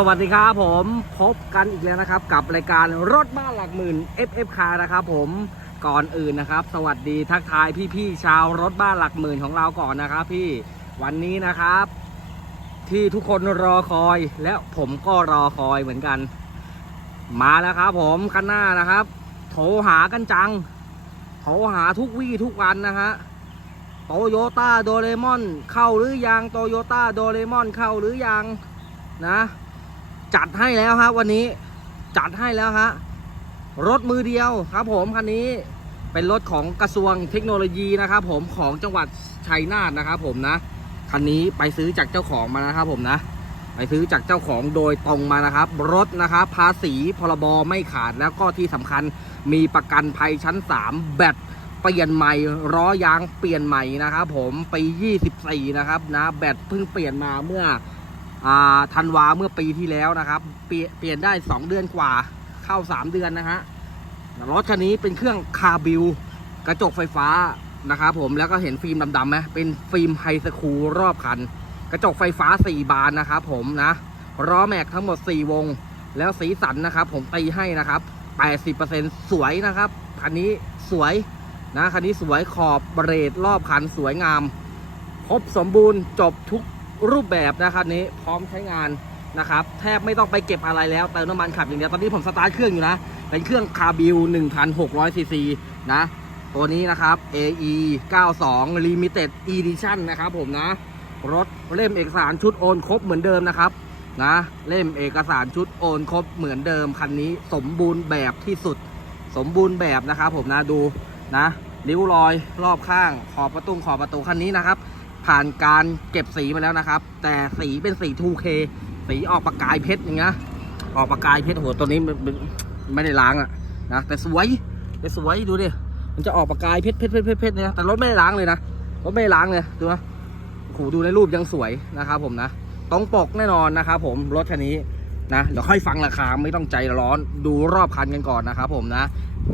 สวัสดีครับผมพบกันอีกแล้วนะครับ กับรายการรถบ้านหลักหมื่น FF คานะครับผมก่อนอื่นนะครับ สวัสดีทักทายพี่ๆชาวรถบ้านหลักหมื่นของเราก่อนนะครับ พี่วันนี้นะครับ ที่ทุกคนรอคอยและผมก็รอคอยเหมือนกัน มาแล้วครับผมคันหน้านะครับ โทรหากันจัง โทรหาทุกวี่ทุกวันนะฮะโตโยต้าโดเรมอนเข้าหรือยังโตโยต้าโดเรมอนเข้าหรือยังนะ จัดให้แล้วฮะวันนี้จัดให้แล้วฮะรถมือเดียวครับ ผมคันนี้เป็นรถของกระทรวงเทคโนโลยีนะครับ ผมของจังหวัดชัยนาทนะครับผมนะคันนี้ไปซื้อจากเจ้าของมานะครับผมนะ ไปซื้อจากเจ้าของโดยตรงมานะครับ รถนะครับ ภาษีพรบไม่ขาดแล้วก็ที่สำคัญมีประกันภัยชั้น 3 แบตเปลี่ยนใหม่ล้อยางเปลี่ยนใหม่นะครับ ผมปี 24 นะครับนะแบตเพิ่งเปลี่ยนมาเมื่อ ธันวาเมื่อปีที่แล้วนะครับ เปลี่ยนเปลี่ยนได้ 2 เดือนกว่าเข้า 3 เดือนนะฮะรถคันนี้เป็นเครื่องคาบิวกระจกไฟฟ้านะครับผมแล้วก็เห็นฟิล์มดำๆไหมเป็นฟิล์มไฮสคูลรอบคัน กระจกไฟฟ้า 4 บานนะครับผมนะล้อแม็กทั้งหมด 4 วง แล้วสีสันนะครับ ผมตีให้นะครับ 80%สวยนะครับคันนี้สวยนะคันนี้สวยขอบเบรดรอบคันสวยงาม ครบสมบูรณ์จบทุก รูปแบบนะครับนี้พร้อมใช้งานนะครับ แทบไม่ต้องไปเก็บอะไรแล้วเติมน้ำมันขับอย่างเดียวตอนนี้ผมสตาร์ทเครื่องอยู่นะ เป็นเครื่องคาบิล1,600ซีซีนะ ตัวนี้นะครับ AE 92 Limited Edition นะครับผมนะ รถเล่มเอกสารชุดโอนครบเหมือนเดิมนะครับนะเล่มเอกสารชุดโอนครบเหมือนเดิมคันนี้สมบูรณ์แบบที่สุด สมบูรณ์แบบนะครับผมนะดูนะริ้วรอยรอบข้างขอบประตูขอบประตูคันนี้นะครับ ผ่านการเก็บสีมาแล้วนะครับ แต่สีเป็นสี 2K สีออกประกายเพชรอย่างเงี้ยออกประกายเพชรโหตัวนี้ไม่ได้ล้างอะนะแต่สวยแต่สวยดูดิมันจะออกประกายเพชรเพชรเพชรเพชรเพชรเนี่ยแต่รถไม่ได้ล้างเลยนะรถไม่ได้ล้างเลยดูนะโหดูในรูปยังสวยนะครับผมนะตรงปกแน่นอนนะครับผมรถคันนี้นะเดี๋ยวค่อยฟังราคาไม่ต้องใจร้อนดูรอบคันกันก่อนนะครับผมนะ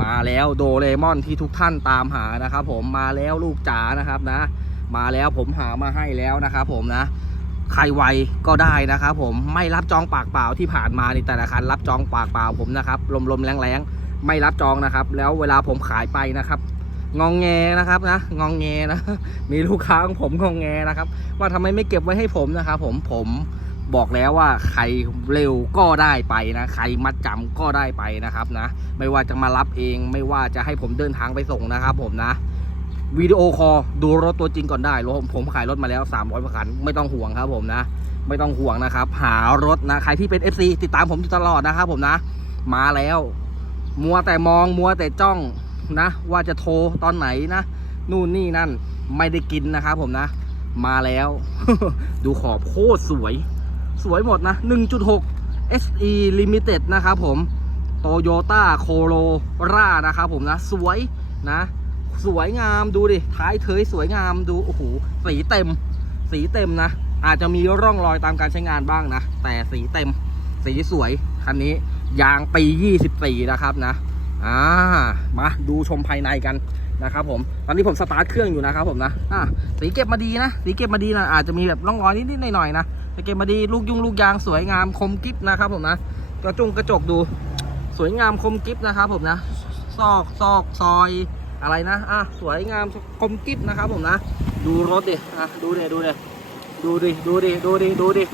มาแล้วโดเรมอนที่ทุกท่านตามหานะครับผมมาแล้วลูกจ๋านะครับนะ มาแล้วผมหามาให้แล้วนะครับผมนะใครไวก็ได้นะครับผมไม่รับจองปากเปล่าที่ผ่านมาในแต่ละคันรับจองปากเปล่าผมนะครับลมๆแรงๆไม่รับจองนะครับ แล้วเวลาผมขายไปนะครับงองแงนะครับนะงองแงนะมีลูกค้าของผมงองแงนะครับ ว่าทำไมไม่เก็บไว้ให้ผมนะครับผมผมบอกแล้วว่าใครเร็วก็ได้ไปนะใครมัดจำก็ได้ไปนะครับนะ ไม่ว่าจะมารับเองไม่ว่าจะให้ผมเดินทางไปส่งนะครับผมนะ วิดีโอคอลดูรถตัวจริงก่อนได้รถผมขายรถมาแล้ว 300ประคัน ไม่ต้องห่วงครับผมนะ ไม่ต้องห่วงนะครับ หารถนะ ใครที่เป็น FC ติดตามผมอยู่ตลอดนะครับผมนะ มาแล้ว มัวแต่มองมัวแต่จ้องนะ ว่าจะโทรตอนไหนนะ นู่นนี่นั่นไม่ได้กินนะครับผมนะ มาแล้ว ดูขอบโคตรสวย สวยหมดนะ 1.6 SE Limited นะครับผม Toyota Corolla นะครับผมนะ สวยนะ สวยงามดูดิท้ายเทยสวยงามดูโอ้โหสีเต็ม สีเต็มนะ อาจจะมีร่องรอยตามการใช้งานบ้างนะ แต่สีเต็ม สีสวยคันนี้ยางปี 24 นะครับนะอ่ามาดูชมภายในกันนะครับผมตอนนี้ผมสตาร์ทเครื่องอยู่นะครับผมนะอ่าสีเก็บมาดีนะ สีเก็บมาดีนะอาจจะมีแบบร่องรอยนิดๆหน่อยๆนะแต่เก็บมาดีลูกยุงลูกยางสวยงามคมกริบนะครับผมนะกระจุงกระจกดู สวยงามคมกริบนะครับผมนะซอกซอกซอย อะไรนะ อะ สวยงามคมกริบนะครับผมนะ ดูรถดิ อะ ดูดิ ดูดิ ดูดิ ดูดิ ดูดิ ดูดิ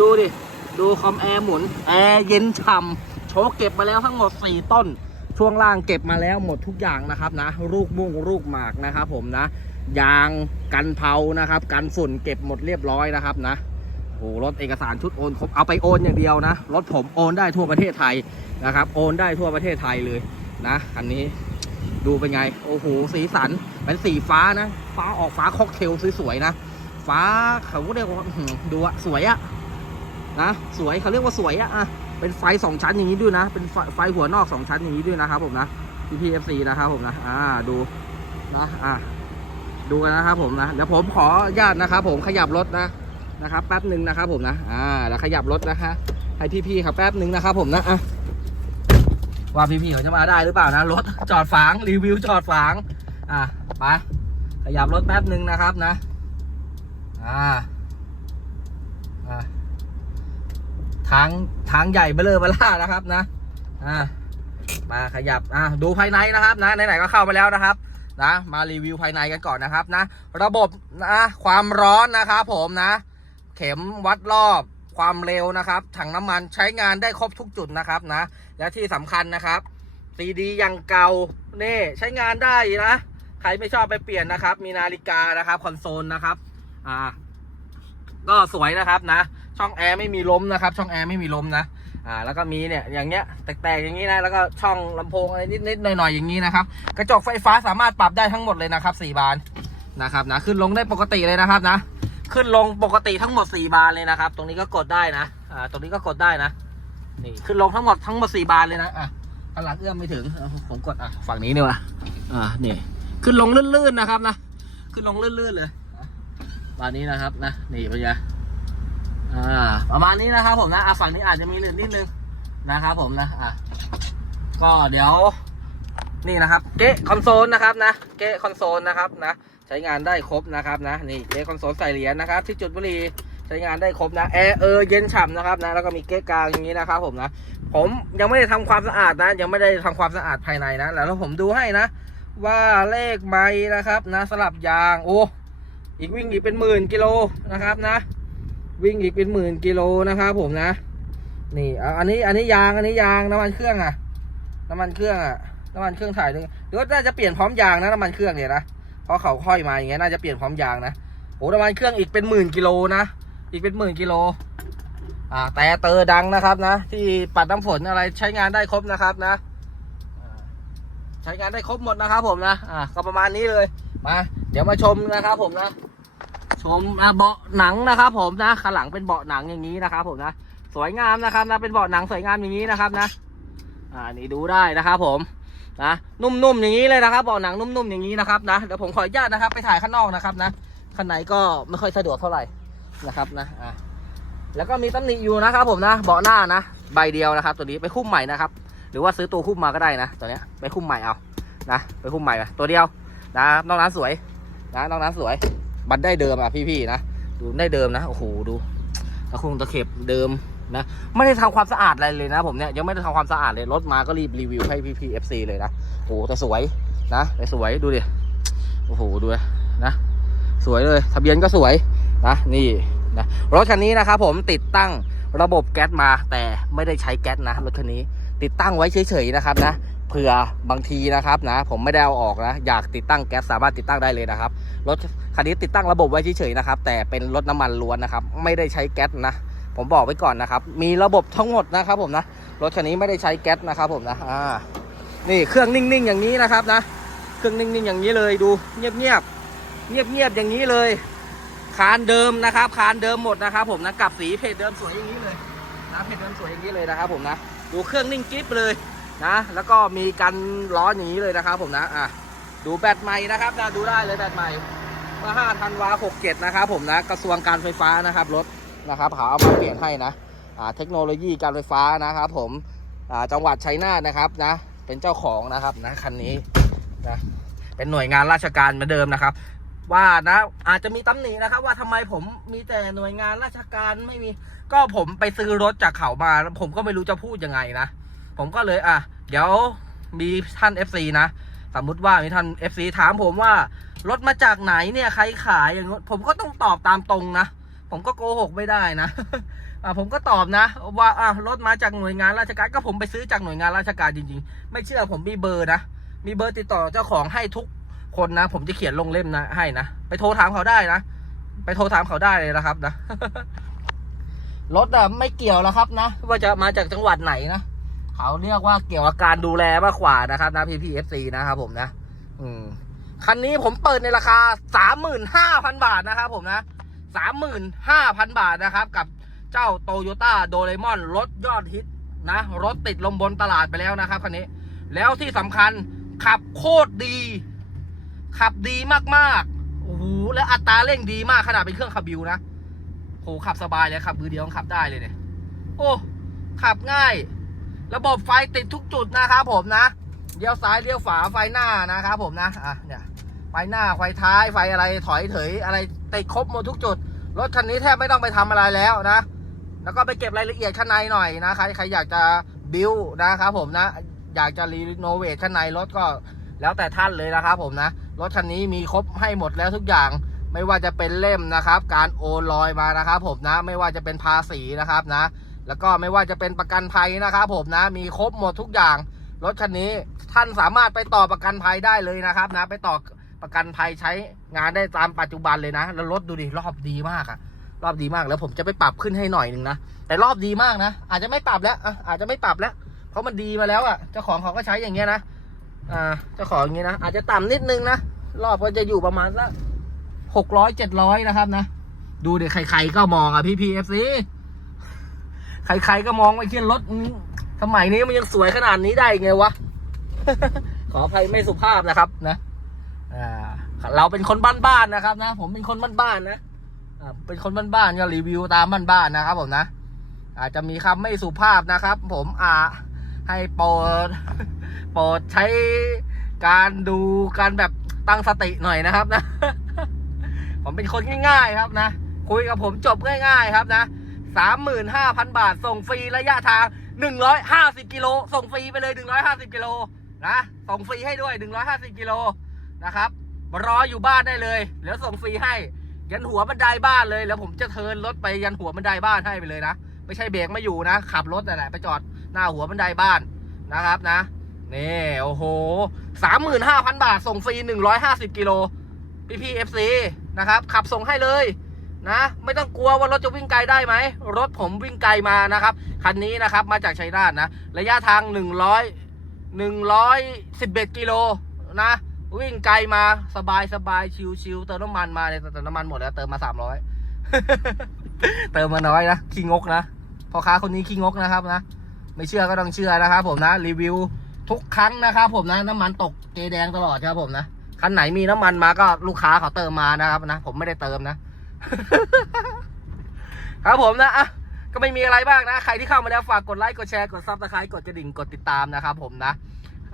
ดูดิ ดูคอมแอร์หมุน แอร์เย็นฉ่ำโชว์เก็บมาแล้วทั้งหมด 4 ต้น ช่วงล่างเก็บมาแล้วหมดทุกอย่างนะครับนะ ลูกมุ่งลูกหมากนะครับผมนะ ยางกันเผานะครับ กันฝุ่นเก็บหมดเรียบร้อยนะครับนะโอ้โหรถเอกสารชุดโอนครบ เอาไปโอนอย่างเดียวนะ รถผมโอนได้ทั่วประเทศไทยนะครับ โอนได้ทั่วประเทศไทยเลยนะ คันนี้ ดูเป็นไง โอ้โห สีสัน เป็นสีฟ้านะ ฟ้าออกฟ้าค็อกเทลสวยๆนะ ฟ้าเขาเรียกว่าดูอะสวยอะนะ สวยเขาเรียกว่าสวยอะอะเป็นไฟสองชั้นอย่างนี้ด้วยนะ เป็นไฟไฟหัวนอกสองชั้นอย่างนี้ด้วยนะครับผมนะ PPFC นะครับผมนะ อ่า ดูนะ อ่าดูกันนะครับผมนะ เดี๋ยวผมขออนุญาตนะครับผมขยับรถนะนะครับแป๊บหนึ่งนะครับผมนะ อ่า แล้วขยับรถนะคะให้พี่ๆเขาแป๊บหนึ่งนะครับผมนะอะ ว่าพี่ๆเขาจะมาได้หรือเปล่านะ รถจอดฝางรีวิวจอดฝาง อะไปขยับรถแป๊บหนึ่งนะครับนะ อ่า อ่าทางทางใหญ่เบลอเบล่านะครับนะ อ่า มาขยับ อ่าดูภายในนะครับนะไหนๆก็เข้าไปแล้วนะครับนะมารีวิวภายในกันก่อนนะครับนะ ระบบนะความร้อนนะครับผมนะ เข็มวัดรอบ ความเร็วนะครับ ถังน้ำมันใช้งานได้ครบทุกจุดนะครับนะ และที่สำคัญนะครับซีดียังเก่านี่ใช้งานได้นะใครไม่ชอบไปเปลี่ยนนะครับ มีนาฬิกานะครับคอนโซลนะครับอ่าก็สวยนะครับนะ ช่องแอร์ไม่มีล้มนะครับ ช่องแอร์ไม่มีล้มนะอ่าแล้วก็มีเนี่ยอย่างเงี้ยแตกๆอย่างนี้นะแล้วก็ช่องลำโพงอะไรนิดๆหน่อยๆอย่างนี้นะครับ กระจกไฟฟ้าสามารถปรับได้ทั้งหมดเลยนะครับสี่บานนะครับนะขึ้นลงได้ปกติเลยนะครับนะ ขึ้นลงปกติทั้งหมดสี่บานเลยนะครับ ตรงนี้ก็กดได้นะ อ่า ตรงนี้ก็กดได้นะ นี่ขึ้นลงทั้งหมดทั้งหมดสี่บานเลยนะ อะข้างหลังเอื้อมไม่ถึง ผมกดอะฝั่งนี้นี่วะอ่า นี่ ขึ้นลงลื่นๆนะครับนะ ขึ้นลงลื่นๆเลยบานนี้นะครับนะ นี่เป็นไงอ่า ประมาณนี้นะครับ ผมนะ อะฝั่งนี้อาจจะมีหลืดนิดนึงนะครับผมนะ อะ ก็เดี๋ยว นี่นะครับ เกะคอนโซลนะครับนะ เกะคอนโซลนะครับนะ ใช้งานได้ครบนะครับนะนี่เกะคอนโซลใส่เหรียญนะครับ ที่จุดบุรีใช้งานได้ครบนะแอร์เออเย็นฉ่ำนะครับนะแล้วก็มีเกะกลางอย่างนี้นะครับผมนะผมยังไม่ได้ทำความสะอาดนะ ยังไม่ได้ทำความสะอาดภายในนะแล้วผมดูให้นะ ว่าเลขไม้นะครับนะสลับยางโอ้อีกวิ่งอีกเป็นหมื่นกิโลนะครับนะ วิ่งอีกเป็นหมื่นกิโลนะครับผมนะ นี่อาอันนี้อันนี้ยางอันนี้ยางน้ำมันเครื่องอะน้ำมันเครื่องอะน้ำมันเครื่องถ่ายด้วยหรือว่าน่าจะเปลี่ยนพร้อมยางนะน้ำมันเครื่องเนี่ยนะ เพราะเขาค่อยมาอย่างเงี้ยน่าจะเปลี่ยนพร้อมยางนะโอ้น้ำมันเครื่องอีกเป็นหมื่นกิโลนะอีกเป็นหมื่นกิโลอ่าแต่เตอร์ดังนะครับนะ ที่ปัดน้ำฝนอะไรใช้งานได้ครบนะครับนะใช้งานได้ครบหมดนะครับผมนะอ่าก็ประมาณนี้เลยมาเดี๋ยวมาชมนะครับผมนะ ชมอ่าเบาะหนังนะครับผมนะข้างหลังเป็นเบาะหนังอย่างนี้นะครับผมนะสวยงามนะครับนะเป็นเบาะหนังสวยงามอย่างนี้นะครับนะ อ่านี่ดูได้นะครับผม นะนุ่มๆอย่างนี้เลยนะครับเบาะหนังนุ่มๆอย่างนี้นะครับนะเดี๋ยวผมขออนุญาตนะครับ ไปถ่ายข้างนอกนะครับนะข้างในก็ไม่ค่อยสะดวกเท่าไหร่นะครับนะอ่าแล้วก็มีตำหนิอยู่นะครับผมนะเบาะหน้านะ ใบเดียวนะครับ ตัวนี้ไปคุ้มใหม่นะครับ หรือว่าซื้อตัวคุ้มมาก็ได้นะตัวเนี้ยไปคุ้มใหม่เอานะไปคุ้มใหม่ตัวเดียวนะนอกนั้นสวยนะนอกนั้นสวย บันได้เดิมอะพี่ๆนะดูได้เดิมนะโอ้โหดูตะคุงตะเข็บเดิม นะไม่ได้ทำความสะอาดอะไรเลยนะ ผมเนี่ยยังไม่ได้ทำความสะอาดเลยรถมาก็รีบรีวิวให้พี่ๆ FC เลยนะโอ้แต่สวยนะแต่สวยดูดิโอ้โหดูนะสวยเลยทะเบียนก็สวยนะนี่นะรถคันนี้นะครับผมติดตั้งระบบแก๊สมาแต่ไม่ได้ใช้แก๊สนะรถคันนี้ติดตั้งไว้เฉยๆนะครับนะเผื่อบางทีนะครับนะ ผมไม่ได้เอาออกนะ อยากติดตั้งแก๊สสามารถติดตั้งได้เลยนะครับรถคันนี้ติดตั้งระบบไว้เฉยๆนะครับ แต่เป็นรถน้ำมันล้วนนะครับ ไม่ได้ใช้แก๊สนะ ผมบอกไว้ก่อนนะครับ มีระบบทั้งหมดนะครับผมนะ รถคันนี้ไม่ได้ใช้แก๊สนะครับผมนะ อ่า นี่เครื่องนิ่งๆอย่างนี้นะครับนะ เครื่องนิ่งๆอย่างนี้เลยดู เงียบๆเงียบๆอย่างนี้เลย คานเดิมนะครับคานเดิมหมดนะครับ ผมนะกลับสีเพจเดิมสวยอย่างนี้เลยนะเพจเดิมสวยอย่างนี้เลยนะครับผมนะ ดูเครื่องนิ่งกริฟเลยนะ แล้วก็มีกันร้ออย่างนี้เลยนะครับ ผมนะ อะดูแบตใหม่นะครับนะดูได้เลยแบตใหม่เมื่อ5ธันวา67 นะครับผมนะ กระทรวงการไฟฟ้านะครับรถ นะครับเขาเอามาเปลี่ยนให้นะเทคโนโลยีการไฟฟ้านะครับผมจังหวัดชัยนาทนะครับนะเป็นเจ้าของนะครับนะคันนี้นะเป็นหน่วยงานราชการเหมือนเดิมนะครับ ว่านะอาจจะมีตำหนินะครับ ว่าทำไมผมมีแต่หน่วยงานราชการไม่มีก็ผมไปซื้อรถจากเขามาแล้วผมก็ไม่รู้จะพูดยังไงนะ ผมก็เลยอะเดี๋ยวมีท่าน FC นะ สมมุติว่ามีท่าน FC ถามผมว่ารถมาจากไหนเนี่ยใครขายอย่างงี้ผมก็ต้องตอบตามตรงนะ ผมก็โกหกไม่ได้นะอะผมก็ตอบนะ ว่าอะรถมาจากหน่วยงานราชการก็ผมไปซื้อจากหน่วยงานราชการจริง ๆ ไม่เชื่อผมมีเบอร์นะมีเบอร์ติดต่อเจ้าของให้ทุกคนนะ ผมจะเขียนลงเล่มนะให้นะไปโทรถามเขาได้นะไปโทรถามเขาได้เลยนะครับนะรถอะไม่เกี่ยวแล้วครับนะว่าจะมาจากจังหวัดไหนนะเขาเรียกว่าเกี่ยวกับการดูแลมากกว่านะครับนะพี่พีเอซนะครับผมนะ อืมคันนี้ผมเปิดในราคาสามหมื่นห้าพันบาทนะครับผมนะ สามหมื่นห้าพันบาทนะครับ กับเจ้าโตโยต้าโดเรมอนรถยอดฮิตนะ รถติดลมบนตลาดไปแล้วนะครับคันนี้ แล้วที่สำคัญขับโคตรดี ขับดีมากๆ โอ้โห และอัตราเร่งดีมากขนาดเป็นเครื่องคาบิวนะโหขับสบายเลยขับมือเดียวขับได้เลยเนี่ย โอ้ ขับง่าย ระบบไฟติดทุกจุดนะครับผมนะเลี้ยวซ้ายเลี้ยวฝาไฟหน้านะครับผมนะ อะเนี่ย ไฟหน้าไฟท้ายไฟอะไรถอยเถยอะไรติดครบหมดทุกจุด รถคันนี้แทบไม่ต้องไปทำอะไรแล้วนะ แล้วก็ไปเก็บรายละเอียดข้างในหน่อยนะใครใครอยากจะบิวนะครับผมนะ อยากจะรีโนเวทข้างในรถก็แล้วแต่ท่านเลยนะครับผมนะ รถคันนี้มีครบให้หมดแล้วทุกอย่างไม่ว่าจะเป็นเล่มนะครับ การโอนลอยมานะครับผมนะ ไม่ว่าจะเป็นภาษีนะครับนะ แล้วก็ไม่ว่าจะเป็นประกันภัยนะครับผมนะ มีครบหมดทุกอย่าง รถคันนี้ท่านสามารถไปต่อประกันภัยได้เลยนะครับนะ ไปต่อ ประกันภัยใช้งานได้ตามปัจจุบันเลยนะ แล้วรถดูดิรอบดีมากอะรอบดีมากแล้วผมจะไปปรับขึ้นให้หน่อยหนึ่งนะแต่รอบดีมากนะอาจจะไม่ปรับแล้วอะอาจจะไม่ปรับแล้ว เพราะมันดีมาแล้วอะเจ้าของเขาก็ใช้อย่างเงี้ยนะอ่าเจ้าของอย่างเงี้ยนะอาจจะต่ำนิดนึงนะรอบก็จะอยู่ประมาณสักหกร้อยเจ็ดร้อยนะครับนะดูเดี๋ยวใครๆก็มองอะพี่พีเอฟซีใครๆก็มองว่าเคียนรถนี้สมัยนี้มันยังสวยขนาดนี้ได้ไงวะ ขออภัยไม่สุภาพนะครับนะ เราเป็นคนบ้านๆนะครับนะ ผมเป็นคนบ้านๆนะเป็นคนบ้านๆก็รีวิวตามบ้านๆนะครับผมนะ อาจจะมีคำไม่สุภาพนะครับ ผมอ่าให้โปรดโปรดใช้การดูการแบบตั้งสติหน่อยนะครับนะ ผมเป็นคนง่ายๆครับนะ คุยกับผมจบง่ายๆครับนะสามหมื่นห้าพันบาทส่งฟรีระยะทางหนึ่งร้อยห้าสิบกิโลส่งฟรีไปเลยหนึ่งร้อยห้าสิบกิโลนะส่งฟรีให้ด้วยหนึ่งร้อยห้าสิบกิโล นะครับรออยู่บ้านได้เลยเดี๋ยวส่งฟรีให้ ยันหัวบันไดบ้านเลยแล้วผมจะเทินรถไปยันหัวบันไดบ้านให้ไปเลยนะไม่ใช่เบรกไม่อยู่นะ ขับรถนั่นแหละไปจอดหน้าหัวบันไดบ้านนะครับนะนี่โอ้โหสามหมื่นห้าพันบาทส่งฟรีหนึ่งร้อยห้าสิบกิโลพี่พีเอฟซีนะครับขับส่งให้เลยนะไม่ต้องกลัวว่ารถจะวิ่งไกลได้ไหมรถผมวิ่งไกลมานะครับคันนี้นะครับมาจากชัยนาทนะ ระยะทางหนึ่งร้อยหนึ่งร้อยสิบเอ็ดกิโลนะ วิ่งไกลมาสบายสบายชิวชิวๆเติมน้ำมันมาเนี่ยแต่น้ำมันหมดแล้วเติมมาสามร้อยเติมมาน้อยนะขี้งกนะพ่อค้าคนนี้ขี้งกนะครับนะไม่เชื่อก็ต้องเชื่อนะครับผมนะรีวิวทุกครั้งนะครับผมนะน้ำมันตกเจแดงตลอดครับผมนะคันไหนมีน้ำมันมาก็ลูกค้าเขาเติมมานะครับนะผมไม่ได้เติมนะ ครับผมนะอะ ก็ไม่มีอะไรบ้างนะ ใครที่เข้ามาแล้วฝากกดไลค์ กดแชร์ กดซับสไครต์กดกระดิ่ง กดติดตามนะครับผมนะ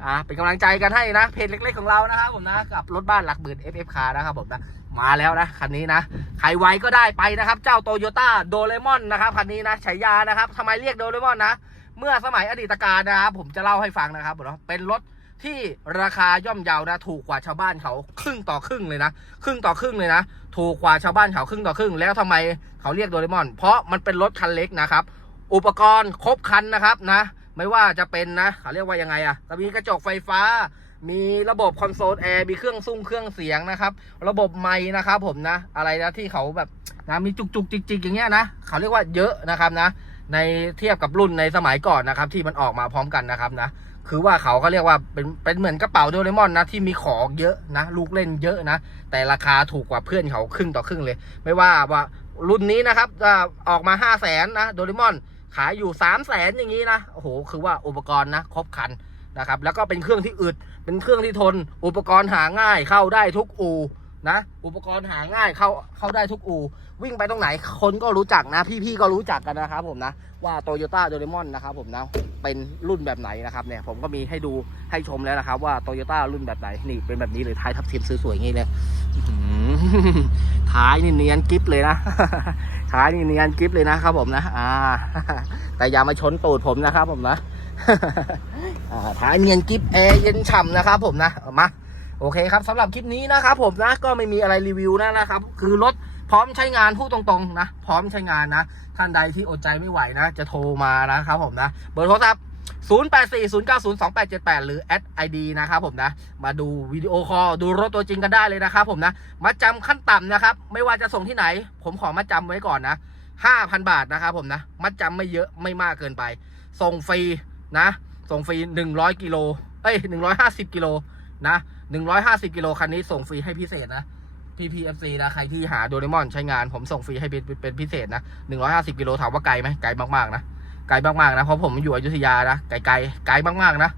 อ่า เป็นกำลังใจกันให้นะ เพจเล็กๆของเรานะครับผมนะ กับรถบ้านหลักหมื่น FF คานะครับผมนะ มาแล้วนะคันนี้นะ ใครไวก็ได้ไปนะครับ เจ้าโตโยต้าโดเรมอนนะครับคันนี้นะฉายานะครับทำไมเรียกโดเรมอนนะ เมื่อสมัยอดีตการนะครับผมจะเล่าให้ฟังนะครับผมเป็นรถที่ราคาย่อมเยานะ ถูกกว่าชาวบ้านเขาครึ่งต่อครึ่งเลยนะ ครึ่งต่อครึ่งเลยนะ ถูกกว่าชาวบ้านเขาครึ่งต่อครึ่ง แล้วทำไมเขาเรียกโดเรมอน เพราะมันเป็นรถคันเล็กนะครับ อุปกรณ์ครบคันนะครับนะ ไม่ว่าจะเป็นนะเขาเรียกว่ายังไงอะก็มีกระจกไฟฟ้า มีระบบคอนโซลแอร์มีเครื่องซุ้มเครื่องเสียงนะครับ ระบบไม้นะครับผมนะ อะไรนะที่เขาแบบนะมีจุกจุกจิกจิกอย่างเงี้ยนะเขาเรียกว่าเยอะนะครับนะ ในเทียบกับรุ่นในสมัยก่อนนะครับ ที่มันออกมาพร้อมกันนะครับนะ คือว่าเขาก็เรียกว่าเป็นเป็นเหมือนกระเป๋าโดเรมอนนะที่มีของเยอะนะลูกเล่นเยอะนะ แต่ราคาถูกกว่าเพื่อนเขาครึ่งต่อครึ่งเลย ไม่ว่าว่ารุ่นนี้นะครับจะออกมาห้าแสนนะโดเรมอนขายอยู่สามแสนอย่างนี้นะโอ้โหคือว่าอุปกรณ์นะครบครันนะครับแล้วก็เป็นเครื่องที่อึดเป็นเครื่องที่ทนอุปกรณ์หาง่ายเข้าได้ทุกอู่ นะ อุปกรณ์หาง่ายเข้าเข้าได้ทุกอู่วิ่งไปตรงไหนคนก็รู้จักนะ พี่ๆก็รู้จักกันนะครับผมนะ ว่าโตโยต้าโดเรมอนนะครับผมนะเป็นรุ่นแบบไหนนะครับเนี่ยผมก็มีให้ดูให้ชมแล้วนะครับ ว่าโตโยต้ารุ่นแบบไหนนี่เป็นแบบนี้เลยท้ายทับทิมสวยๆอย่างนี้เลยท้ายนี่เนียนกิฟเลยนะท้ายนี่เนียนกิฟเลยนะครับผมนะอ่า แต่อย่ามาชนตูดผมนะครับผมนะท้ายเนียนกิฟแอร์เย็นฉ่ำนะครับผมนะมา โอเคครับสำหรับคลิปนี้นะครับผมนะก็ไม่มีอะไรรีวิวนะนะครับ คือรถพร้อมใช้งานพูดตรงๆนะ พร้อมใช้งานนะ ท่านใดที่อดใจไม่ไหวนะ จะโทรมานะครับผมนะ เบอร์โทรศัพท์0840902878 หรือ at id นะครับผมนะ มาดูวิดีโอคอลดูรถตัวจริงกันได้เลยนะครับผมนะมาจำขั้นต่ำนะครับ ไม่ว่าจะส่งที่ไหน ผมขอมาจำไว้ก่อนนะ5,000 บาทนะครับผมนะมัดจำไม่เยอะไม่มากเกินไป ส่งฟรีนะ ส่งฟรี100กิโลเอ้ย150กิโลนะ 150กิโลคันนี้ส่งฟรีให้พิเศษนะ PPFC นะ ใครที่หาโดเรมอนใช้งานผมส่งฟรีให้เป็นเป็นพิเศษนะ 150กิโลถามว่าไกลไหมไกลมากๆนะ ไกลมากๆนะ เพราะผมอยู่อยุธยานะ ไกลไกลไกลมากๆนะ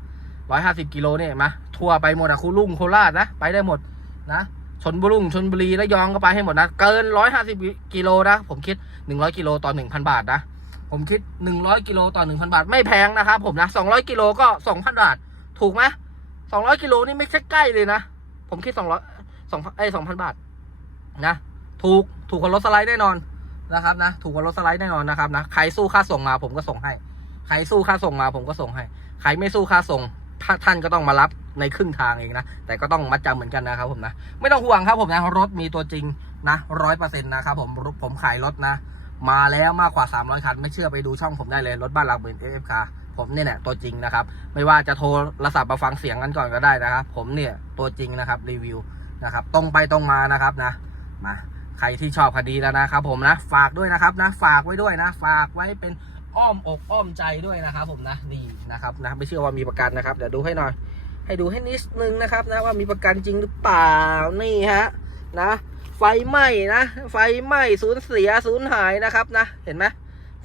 150กิโลเนี่ยมาทั่วไปหมดอะคูลุ่งโคราชนะ ไปได้หมดนะชนบุรีชนบุรีระยองก็ไปให้หมดนะ เกิน 150กิโลนะผมคิด 100กิโลต่อ1,000 บาทนะผมคิด 100กิโลต่อ1,000 บาท ไม่แพงนะครับผมนะ200กิโลก็ 2,000 บาท ถูกไหม 200กิโลนี่ไม่ใช่ใกล้เลยนะ ผมคิด200 2,000ไอ้ย2,000บาทนะ ถูกถูกกว่ารถสไลด์แน่นอนนะครับนะ ถูกกว่ารถสไลด์แน่นอนนะครับนะ ใครสู้ค่าส่งมาผมก็ส่งให้ ใครสู้ค่าส่งมาผมก็ส่งให้ ใครไม่สู้ค่าส่งท่านก็ต้องมารับในครึ่งทางเองนะ แต่ก็ต้องมัดจำเหมือนกันนะครับผมนะ ไม่ต้องห่วงครับผมนะ รถมีตัวจริงนะร้อยเปอร์เซ็นต์นะครับผม ผมขายรถนะ มาแล้วมากกว่า 300 คัน ไม่เชื่อไปดูช่องผมได้เลย รถบ้านหลักหมื่นเอฟคาร์ ผมเนี่ยแหละตัวจริงนะครับ ไม่ว่าจะโทรศัพท์มาฟังเสียงกันก่อนก็ได้นะครับ ผมเนี่ยตัวจริงนะครับรีวิวนะครับ ตรงไปตรงมานะครับนะ มาใครที่ชอบคดีแล้วนะครับ ผมนะฝากด้วยนะครับนะ ฝากไว้ด้วยนะ ฝากไว้เป็นอ้อมอกอ้อมใจด้วยนะครับ ผมนะนี่นะครับนะไม่เชื่อว่ามีประกันนะครับเดี๋ยวดูให้หน่อย ให้ดูให้นิดนึงนะครับนะว่ามีประกันจริงหรือเปล่านี่ฮะนะ ไฟไหม้นะ ไฟไหม้สูญเสียสูญหายนะครับนะ เห็นไหม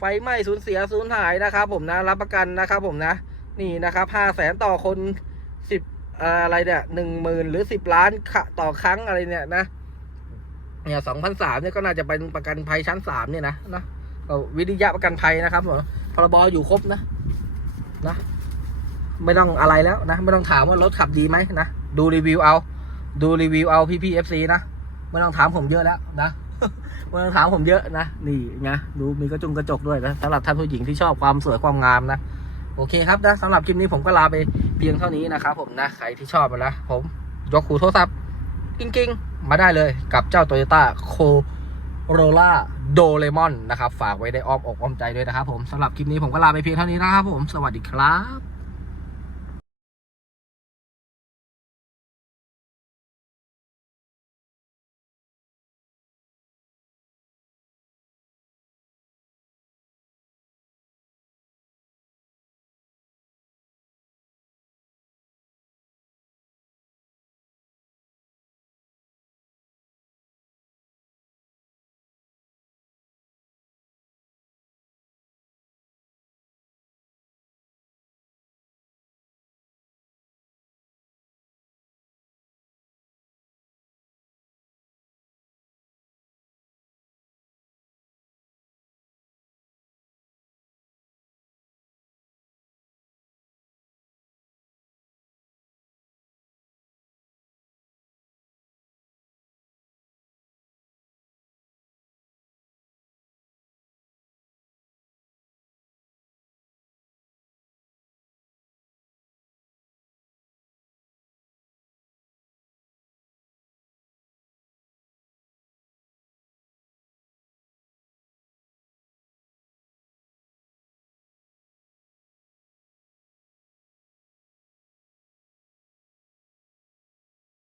ไฟไหม้สูญเสียสูญหายนะครับ ผมนะรับประกันนะครับ ผมนะ นี่นะครับห้าแสนต่อคนสิบอะไรเนี่ยหนึ่งหมื่นหรือสิบล้านค่ะต่อครั้งอะไรเนี่ยนะเนี่ยสองพันสามเนี่ยก็น่าจะเป็นประกันภัยชั้นสามเนี่ยนะนะวิริยะประกันภัยนะครับผมพรบอยู่ครบนะนะไม่ต้องอะไรแล้วนะ ไม่ต้องถามว่ารถขับดีไหมนะ ดูรีวิวเอา ดูรีวิวเอาพี่พี่เอฟซีนะ ไม่ต้องถามผมเยอะแล้วนะ ม่ต้องถามผมเยอะนะ นี่ไงดูมีกระจุงกระจกด้วยนะสำหรับท่านผู้หญิงที่ชอบความสวยความงามนะ โอเคครับนะสำหรับคลิปนี้ผมก็ลาไปเพียงเท่านี้นะครับผมนะ ใครที่ชอบนะผมยกหูโทรศัพท์กิ้งๆ มาได้เลยกับเจ้า Toyota Corolla Doraemon นะครับ ฝากไว้ได้อ้อมอกอ้อมใจด้วยนะครับผมสำหรับคลิปนี้ผมก็ลาไปเพียงเท่านี้นะครับผม สวัสดีครับ